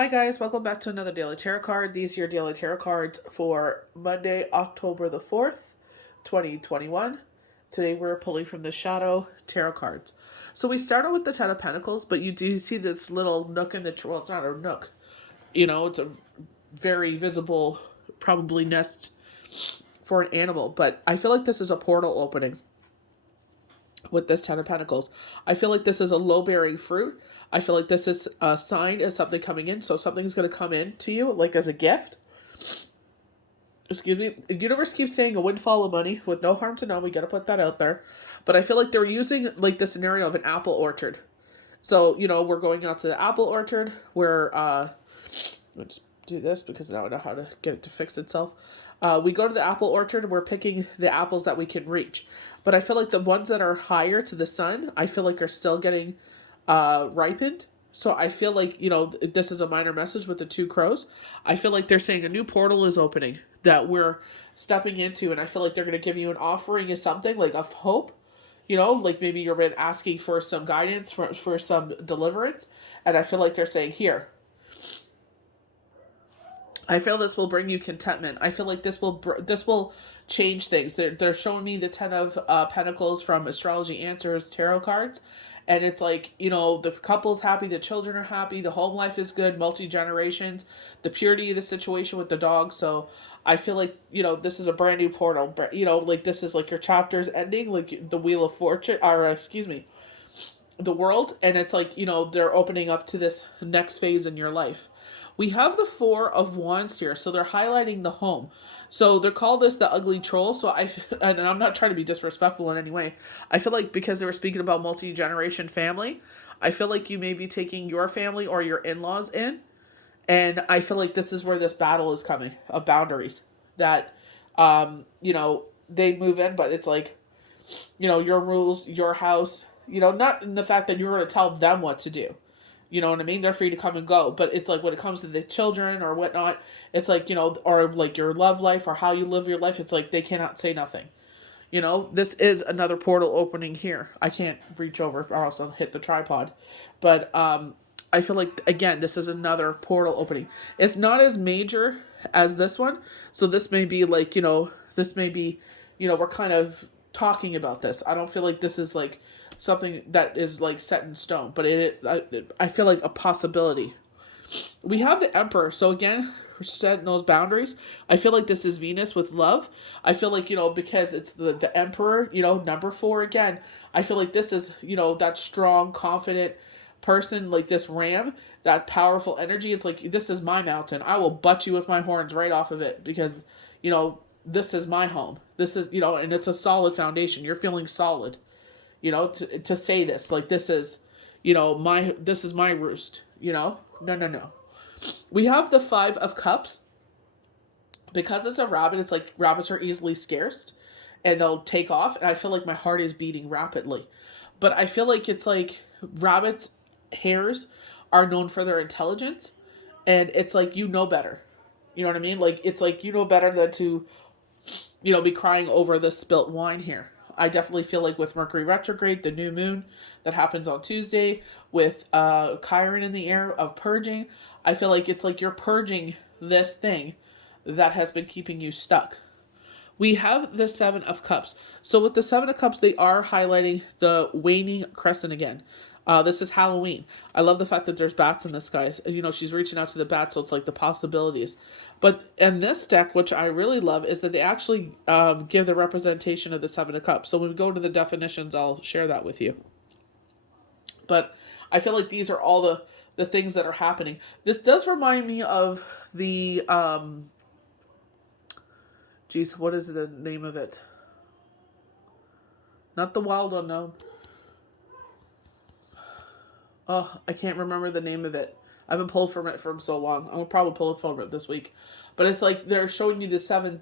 Hi guys, welcome back to another Daily Tarot card. These are your Daily Tarot cards for Monday, October the 4th, 2021. Today we're pulling from the Shadow Tarot cards. So we started with the Ten of Pentacles, but you do see this little nook in the well, it's not a nook. It's a very visible, probably nest for an animal, but I feel like this is a portal opening with this Ten of Pentacles. I feel like this is a low-bearing fruit. I feel like this is a sign of something coming in. So something's going to come in to you, like as a gift. Excuse me. The universe keeps saying a windfall of money with no harm to none. We got to put that out there. But I feel like they're using like the scenario of an apple orchard. So, we're going out to the apple orchard where, let me just do this because now I know how to get it to fix itself. We go to the apple orchard and we're picking the apples that we can reach. But I feel like the ones that are higher to the sun, I feel like are still getting ripened. So I feel like, this is a minor message with the two crows. I feel like they're saying a new portal is opening that we're stepping into. And I feel like they're going to give you an offering of something like of hope. Like maybe you've been asking for some guidance, for some deliverance. And I feel like they're saying, here. I feel this will bring you contentment. I feel like this will change things. They're showing me the Ten of Pentacles from Astrology Answers tarot cards. And it's like, the couple's happy, the children are happy, the home life is good, multi-generations, the purity of the situation with the dog. So I feel like, this is a brand new portal. Like this is like your chapter's ending, like the Wheel of Fortune, or excuse me, the world. And it's like, they're opening up to this next phase in your life. We have the Four of Wands here, so they're highlighting the home. So they're called this the ugly troll. So and I'm not trying to be disrespectful in any way. I feel like because they were speaking about multi-generation family, I feel like you may be taking your family or your in-laws in. And I feel like this is where this battle is coming, of boundaries. That, they move in, but it's like, your rules, your house, not in the fact that you're going to tell them what to do. You know what I mean? They're free to come and go. But it's like when it comes to the children or whatnot, it's like, or like your love life or how you live your life, it's like they cannot say nothing. This is another portal opening here. I can't reach over or else I'll hit the tripod. But I feel like, again, this is another portal opening. It's not as major as this one. So this may be like, we're kind of talking about this. I don't feel like this is like something that is like set in stone, but I feel like a possibility. We have the Emperor. So again, we're setting those boundaries. I feel like this is Venus with love. I feel like, because it's the Emperor, number 4 again. I feel like this is, that strong, confident person, like this ram, that powerful energy. It's like, this is my mountain. I will butt you with my horns right off of it because, this is my home. This is, and it's a solid foundation. You're feeling solid. To say this, like this is, this is my roost, No. We have the 5 of Cups. Because it's a rabbit, it's like rabbits are easily scarce and they'll take off. And I feel like my heart is beating rapidly. But I feel like it's like rabbits' hairs are known for their intelligence. And it's like, better. You know what I mean? Like, it's like, better than to, be crying over the spilt wine here. I definitely feel like with Mercury retrograde, the new moon that happens on Tuesday, with Chiron in the air of purging, I feel like it's like you're purging this thing that has been keeping you stuck. We have the 7 of Cups. So with the 7 of Cups, they are highlighting the waning crescent again. This is Halloween. I love the fact that there's bats in the sky. She's reaching out to the bats, so it's like the possibilities. But in this deck, which I really love, is that they actually give the representation of the 7 of Cups. So when we go to the definitions, I'll share that with you. But I feel like these are all the things that are happening. This does remind me of the... what is the name of it? Not the Wild Unknown. Oh, I can't remember the name of it. I haven't pulled from it for so long. I'm gonna probably pull it from it this week. But it's like they're showing you these 7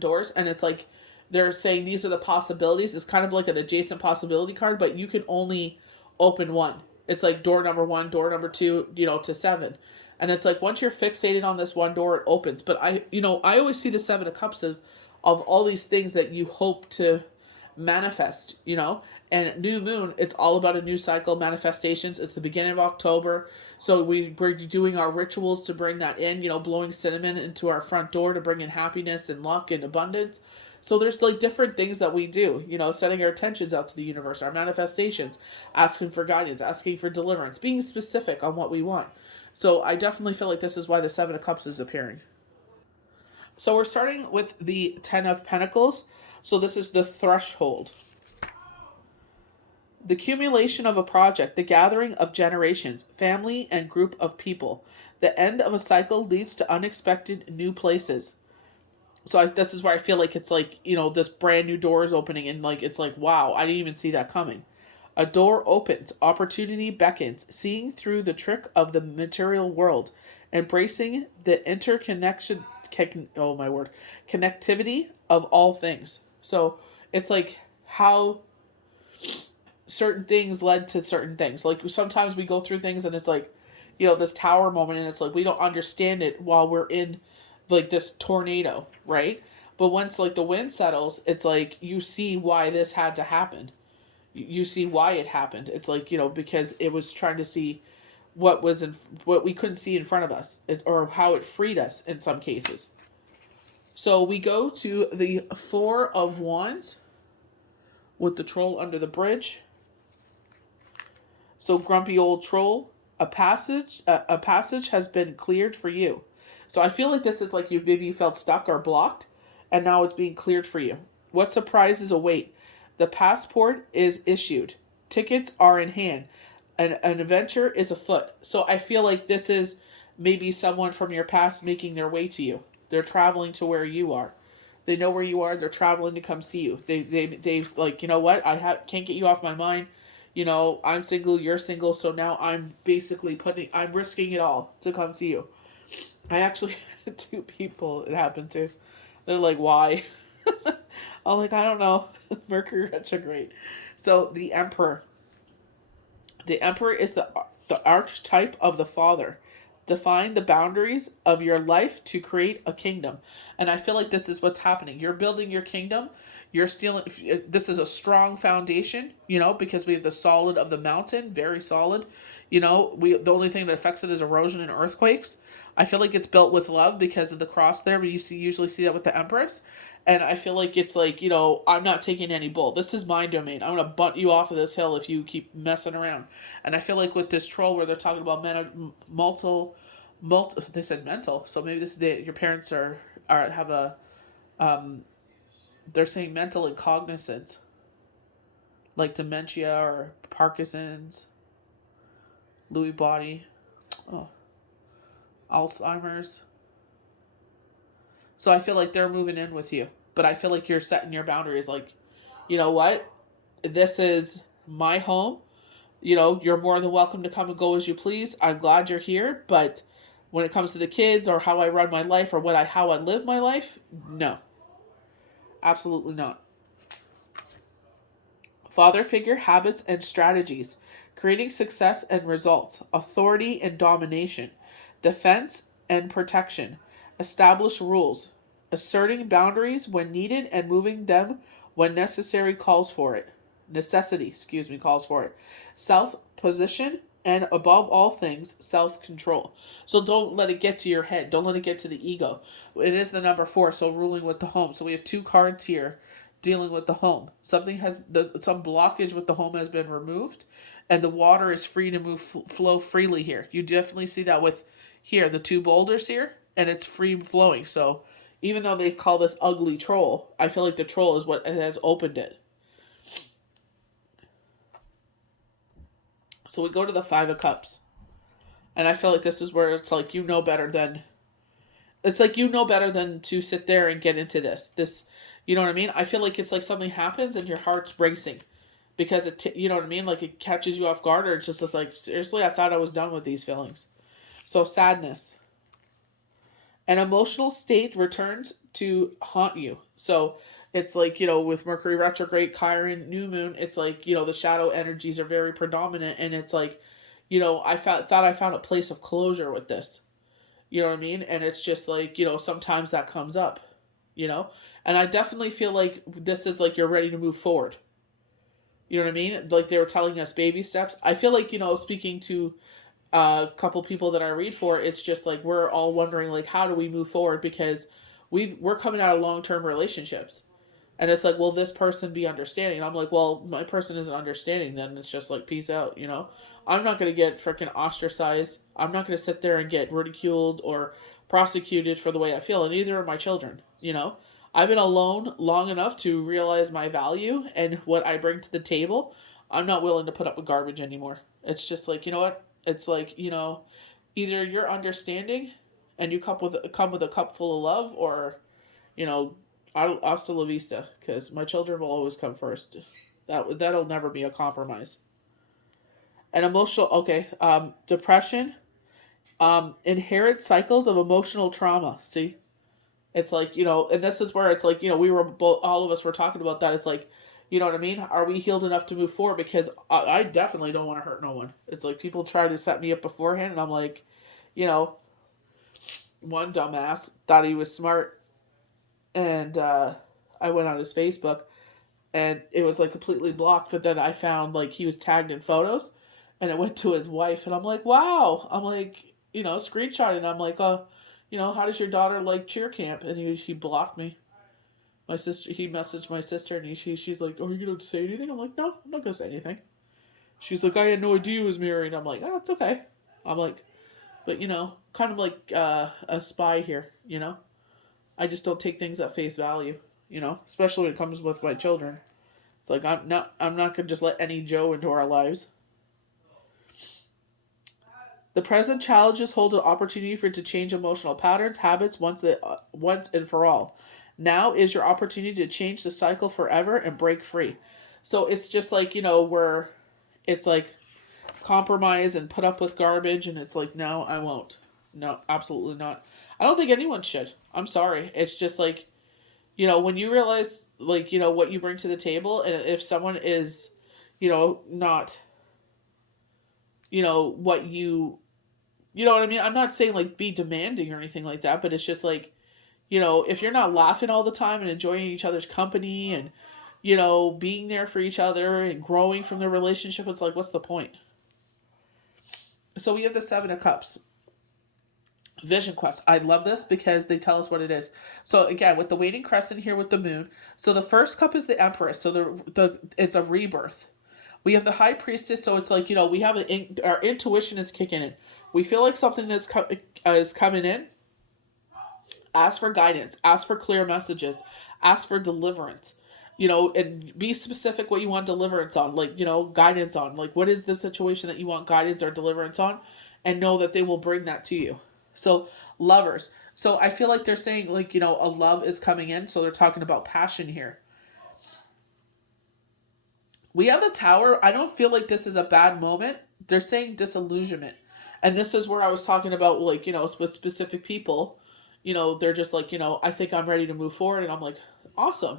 doors, and it's like they're saying these are the possibilities. It's kind of like an adjacent possibility card, but you can only open one. It's like door number 1, door number 2, to 7. And it's like once you're fixated on this one door, it opens. But I always see the 7 of Cups of all these things that you hope to manifest, you know. And new moon, it's all about a new cycle, manifestations. It's the beginning of October, so we're doing our rituals to bring that in, you know, blowing cinnamon into our front door to bring in happiness and luck and abundance. So there's like different things that we do, you know, setting our intentions out to the universe, our manifestations, asking for guidance, asking for deliverance, being specific on what we want. So I definitely feel like this is why the Seven of Cups is appearing. So we're starting with the Ten of Pentacles. So this is the threshold. The accumulation of a project, the gathering of generations, family, and group of people. The end of a cycle leads to unexpected new places. So this is where I feel like it's like, you know, this brand new door is opening and like, it's like, wow, I didn't even see that coming. A door opens, opportunity beckons, seeing through the trick of the material world, embracing the interconnection, oh my word, connectivity of all things. So it's like how certain things led to certain things. Like sometimes we go through things and it's like, you know, this tower moment and it's like we don't understand it while we're in like this tornado, right? But once like the wind settles, it's like you see why this had to happen. You see why it happened. It's like, you know, because it was trying to see what we couldn't see in front of us, or how it freed us in some cases. So we go to the Four of Wands with the troll under the bridge. So grumpy old troll, a passage has been cleared for you. So I feel like this is like maybe you felt stuck or blocked, and now it's being cleared for you. What surprises await? The passport is issued. Tickets are in hand. An adventure is afoot. So I feel like this is maybe someone from your past making their way to you. They're traveling to where you are. They know where you are. They're traveling to come see you. They've like, you know what? Can't get you off my mind. You know, I'm single, you're single, so now I'm basically I'm risking it all to come see you. I actually had two people it happened to. They're like, why? I'm like, I don't know. Mercury retrograde. So the Emperor. The Emperor is the archetype of the father. Define the boundaries of your life to create a kingdom. And I feel like this is what's happening. You're building your kingdom. You're stealing. This is a strong foundation, you know, because we have the solid of the mountain, very solid. You know, the only thing that affects it is erosion and earthquakes. I feel like it's built with love because of the cross there, but usually see that with the Empress. And I feel like it's like, you know, I'm not taking any bull. This is my domain. I'm going to butt you off of this hill if you keep messing around. And I feel like with this troll where they're talking about they said mental. So maybe your parents have a, they're saying mental and cognizance. Like dementia or Parkinson's, Lewy body, Alzheimer's. So I feel like they're moving in with you. But I feel like you're setting your boundaries like, you know what? This is my home. You know, you're more than welcome to come and go as you please. I'm glad you're here. But when it comes to the kids or how I run my life or how I live my life, no. Absolutely not. Father figure habits and strategies. Creating success and results. Authority and domination. Defense and protection. Establish rules. Asserting boundaries when needed and moving them when necessary calls for it. Calls for it. Self-position and above all things, self-control. So don't let it get to your head. Don't let it get to the ego. It is the number 4, so ruling with the home. So we have 2 cards here dealing with the home. Some blockage with the home has been removed, and the water is free to flow freely here. You definitely see that with here, the 2 boulders here, and it's free flowing. So even though they call this ugly troll, I feel like the troll is what has opened it. So we go to the 5 of Cups. And I feel like this is where it's like you know better than to sit there and get into this. You know what I mean? I feel like it's like something happens and your heart's racing because you know what I mean? Like it catches you off guard, or it's just like, seriously, I thought I was done with these feelings. So sadness. An emotional state returns to haunt you. So it's like, you know, with Mercury retrograde, Chiron, new moon, it's like, you know, the shadow energies are very predominant, and it's like, you know, I thought I found a place of closure with this. You know what I mean? And it's just like, you know, sometimes that comes up. you know? And I definitely feel like this is like you're ready to move forward. You know what I mean? Like they were telling us baby steps. I feel like, speaking to a couple people that I read for, it's just like we're all wondering like how do we move forward, because we're coming out of long-term relationships. And it's like, will this person be understanding? And I'm like, well, my person isn't understanding, then it's just like peace out, you know? I'm not going to get freaking ostracized. I'm not going to sit there and get ridiculed or prosecuted for the way I feel, and neither are my children, you know? I've been alone long enough to realize my value and what I bring to the table. I'm not willing to put up with garbage anymore. It's just like, you know what? It's like, either you're understanding and you come with a cup full of love, or, you know, hasta la vista, because my children will always come first. That'll never be a compromise. And emotional, okay, depression, inherent cycles of emotional trauma. See, it's like, and this is where it's like, we were both, all of us were talking about that. It's like, you know what I mean? Are we healed enough to move forward? Because I definitely don't want to hurt no one. It's like people try to set me up beforehand, and I'm like, you know, one dumbass thought he was smart, and I went on his Facebook, and it was like completely blocked. But then I found like he was tagged in photos, and it went to his wife, and I'm like, wow. I'm like, screenshotting. I'm like, how does your daughter like cheer camp? And he blocked me. My sister, he messaged my sister, and she's like, "Are you gonna say anything?" I'm like, "No, I'm not gonna say anything." She's like, "I had no idea he was married." I'm like, "Oh, it's okay." I'm like, but kind of like a spy here. I just don't take things at face value. Especially when it comes with my children. It's like I'm not gonna just let any Joe into our lives. The present challenges hold an opportunity for it to change emotional patterns, habits once and for all. Now is your opportunity to change the cycle forever and break free. So it's just like, where it's like compromise and put up with garbage, and it's like, no, I won't. No, absolutely not. I don't think anyone should. I'm sorry. It's just like, when you realize like, what you bring to the table, and if someone is, not, what you know what I mean? I'm not saying like be demanding or anything like that, but it's just like, if you're not laughing all the time and enjoying each other's company and, being there for each other and growing from the relationship, it's like, what's the point? So we have the Seven of Cups. Vision quest. I love this because they tell us what it is. So again, with the waning crescent here with the moon. So the first cup is the Empress. So it's a rebirth. We have the High Priestess, so it's like, we have our intuition is kicking in. We feel like something is coming in. Ask for guidance. Ask for clear messages. Ask for deliverance. And be specific what you want deliverance on. Like, guidance on. Like, what is the situation that you want guidance or deliverance on? And know that they will bring that to you. So, lovers. So, I feel like they're saying, like, a love is coming in. So, they're talking about passion here. We have the Tower. I don't feel like this is a bad moment. They're saying disillusionment. And this is where I was talking about, like, with specific people, they're just like, I think I'm ready to move forward. And I'm like, awesome.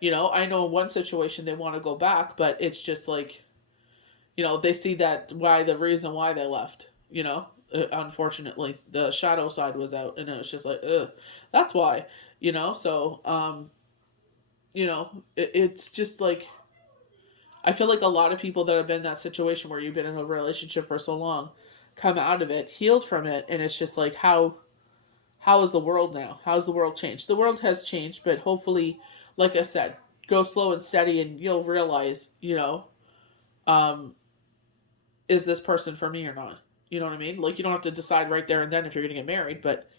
I know in one situation they want to go back, but it's just like, they see that the reason why they left, unfortunately, the shadow side was out, and it was just like, ugh, that's why, so, it's just like, I feel like a lot of people that have been in that situation where you've been in a relationship for so long come out of it, healed from it, and it's just like, how is the world now? How's the world changed? The world has changed, but hopefully, like I said, go slow and steady, and you'll realize, is this person for me or not? You know what I mean? Like, you don't have to decide right there and then if you're going to get married, but,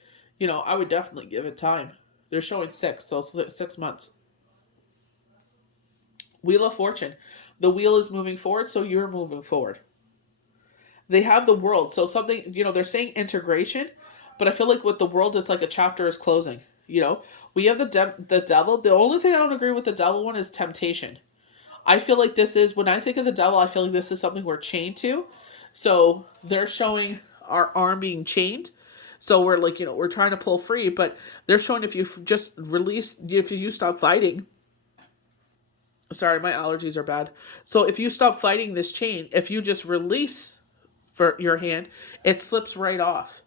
I would definitely give it time. They're showing 6, so 6 months. Wheel of Fortune. The wheel is moving forward, so you're moving forward. They have the World. So something, they're saying integration, but I feel like with the World, it's like a chapter is closing. We have the Devil. The only thing I don't agree with the Devil one is temptation. I feel like this is, when I think of the Devil, I feel like this is something we're chained to. So they're showing our arm being chained. So we're like, we're trying to pull free, but they're showing if you just release, if you stop fighting. Sorry, my allergies are bad. So if you stop fighting this chain, if you just release for your hand, it slips right off.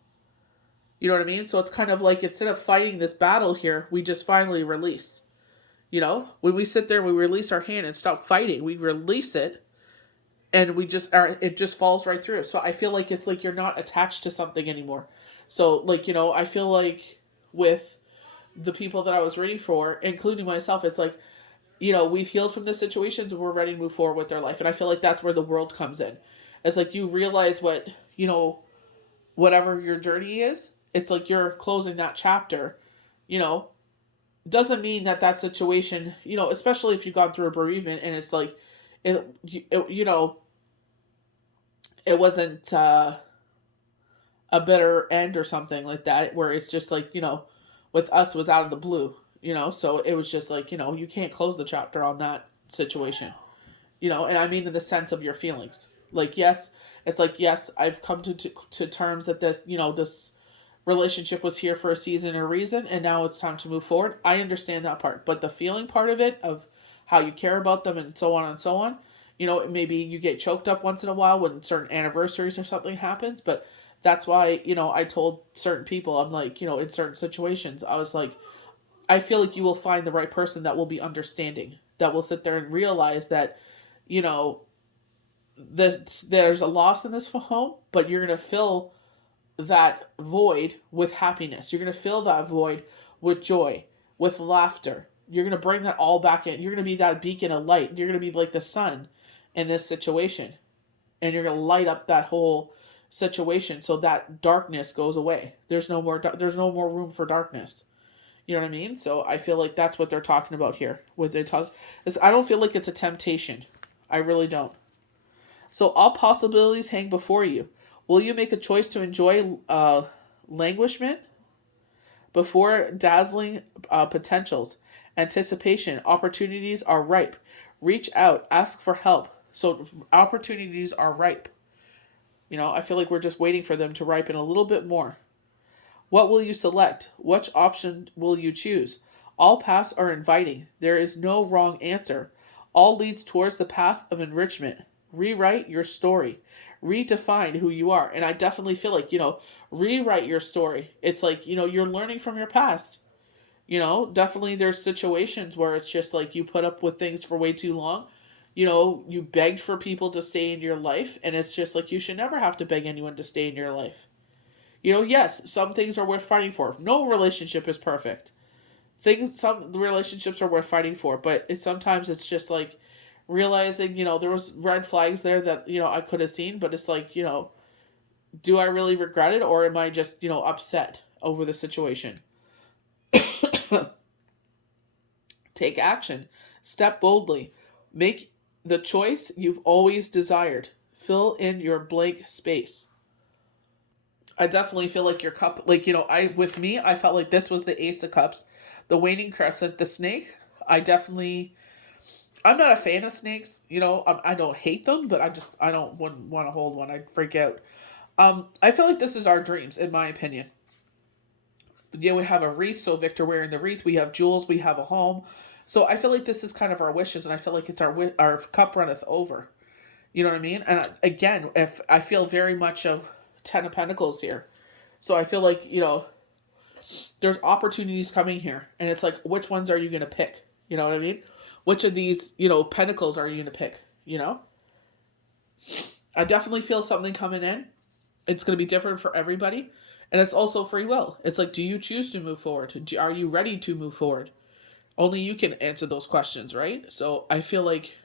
You know what I mean? So it's kind of like, instead of fighting this battle here, we just finally release. You know, when we sit there, we release our hand and stop fighting. We release it, and we just are. It just falls right through. So I feel like it's like you're not attached to something anymore. So like, you know, I feel like with the people that I was reading for, including myself, it's like, you know, we've healed from the situations and we're ready to move forward with their life. And I feel like that's where the world comes in. It's like you realize what, you know, whatever your journey is, it's like you're closing that chapter, you know. Doesn't mean that that situation, you know, especially if you've gone through a bereavement and it's like, you know, it wasn't a bitter end or something like that, where it's just like, you know, with us, was out of the blue, you know. So it was just like, you know, you can't close the chapter on that situation, you know. And I mean in the sense of your feelings, like, yes, it's like, yes, I've come to terms that this, you know, this relationship was here for a season or reason, and now it's time to move forward. I understand that part, but the feeling part of it, of how you care about them and so on and so on, you know, maybe you get choked up once in a while when certain anniversaries or something happens. But that's why, you know, I told certain people, I'm like, you know, in certain situations, I was like, I feel like you will find the right person that will be understanding, that will sit there and realize that, you know, there's a loss in this home, but you're going to fill that void with happiness. You're going to fill that void with joy, with laughter. You're going to bring that all back in. You're going to be that beacon of light. You're going to be like the sun in this situation. And you're going to light up that whole situation so that darkness goes away. There's no more room for darkness. You know what I mean? So I feel like that's what they're talking about here. What they talk is, I don't feel like it's a temptation. I really don't. So all possibilities hang before you. Will you make a choice to enjoy languishment before dazzling potentials? Anticipation, opportunities are ripe. Reach out, ask for help. So opportunities are ripe. You know, I feel like we're just waiting for them to ripen a little bit more. What will you select? Which option will you choose? All paths are inviting. There is no wrong answer. All leads towards the path of enrichment. Rewrite your story. Redefine who you are. And I definitely feel like, you know, rewrite your story. It's like, you know, you're learning from your past. You know, definitely there's situations where it's just like you put up with things for way too long. You know, you begged for people to stay in your life, and it's just like, you should never have to beg anyone to stay in your life. You know, yes, some things are worth fighting for. No relationship is perfect. Some relationships are worth fighting for, but sometimes it's just like realizing, you know, there was red flags there that, you know, I could have seen, but it's like, you know, do I really regret it, or am I just, you know, upset over the situation? Take action. Step boldly. Make the choice you've always desired. Fill in your blank space. I definitely feel like your cup, like, you know, with me, I felt like this was the Ace of Cups, the waning crescent, the snake. I'm not a fan of snakes, you know. I don't hate them, but wouldn't want to hold one. I'd freak out. I feel like this is our dreams, in my opinion. Yeah, we have a wreath, so Victor wearing the wreath. We have jewels. We have a home. So I feel like this is kind of our wishes, and I feel like it's our cup runneth over. You know what I mean? And again, if I feel very much of Ten of Pentacles here, so I feel like, you know, there's opportunities coming here, and it's like, which ones are you gonna pick? You know what I mean? Which of these, you know, pentacles are you gonna pick? You know, I definitely feel something coming in. It's gonna be different for everybody, and it's also free will. It's like, do you choose to move forward? Are you ready to move forward? Only you can answer those questions, right? So I feel like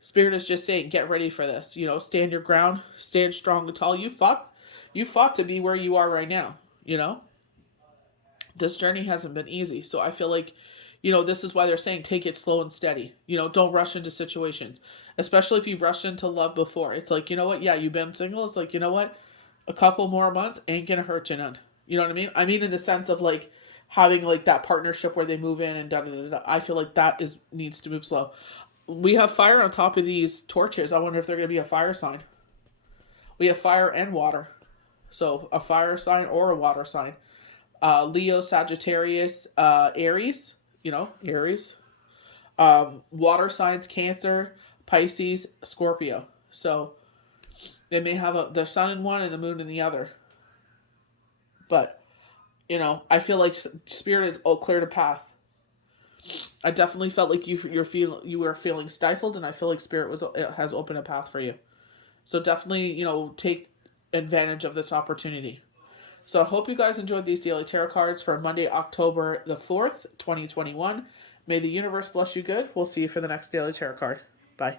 Spirit is just saying, get ready for this. You know, stand your ground, stand strong and tall. You fought to be where you are right now. You know, this journey hasn't been easy. So I feel like, you know, this is why they're saying, take it slow and steady. You know, don't rush into situations, especially if you've rushed into love before. It's like, you know what? Yeah, you've been single. It's like, you know what? A couple more months ain't gonna hurt you none. You know what I mean? I mean, in the sense of like having like that partnership where they move in and da da da da. I feel like that needs to move slow. We have fire on top of these torches. I wonder if they're gonna be a fire sign. We have fire and water, so a fire sign or a water sign. Leo, Sagittarius, Aries. You know, Aries. Water signs: Cancer, Pisces, Scorpio. So they may have the sun in one and the moon in the other. But You know, I feel like Spirit has cleared a path. I definitely felt like you were feeling stifled, and I feel like Spirit has opened a path for you. So definitely, you know, take advantage of this opportunity. So I hope you guys enjoyed these daily tarot cards for Monday, October the 4th, 2021. May the universe bless you good. We'll see you for the next daily tarot card. Bye.